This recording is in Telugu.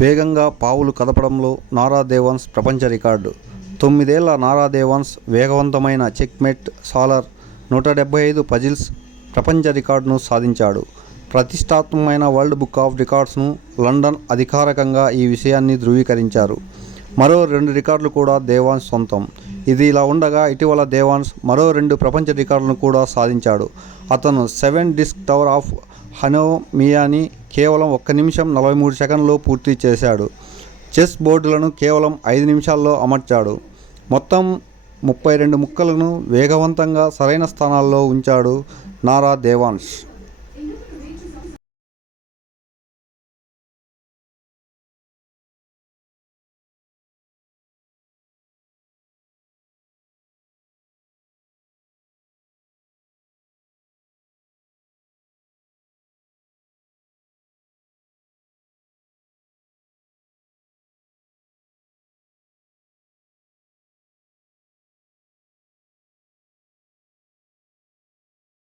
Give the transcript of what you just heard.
వేగంగా పావులు కదపడంలో నారా దేవాన్స్ ప్రపంచ రికార్డు. తొమ్మిదేళ్ళ నారా దేవాన్స్ వేగవంతమైన చెక్మేట్ సాలర్ నూట డెబ్బై ఐదు పజిల్స్ ప్రపంచ రికార్డును సాధించాడు. ప్రతిష్టాత్మకమైన వరల్డ్ బుక్ ఆఫ్ రికార్డ్స్ను లండన్ అధికారికంగా ఈ విషయాన్ని ధృవీకరించారు. మరో రెండు రికార్డులు కూడా దేవాన్స్ సొంతం. ఇది ఇలా ఉండగా ఇటీవల దేవాన్స్ మరో రెండు ప్రపంచ రికార్డులను కూడా సాధించాడు. అతను సెవెన్ డిస్క్ టవర్ ఆఫ్ హనోమియాని కేవలం ఒక్క నిమిషం నలభై మూడు సెకండ్లో పూర్తి చేశాడు. చెస్ బోర్డులను కేవలం ఐదు నిమిషాల్లో అమర్చాడు. మొత్తం ముప్పై రెండు ముక్కలను వేగవంతంగా సరైన స్థానాల్లో ఉంచాడు నారా దేవాన్ష్.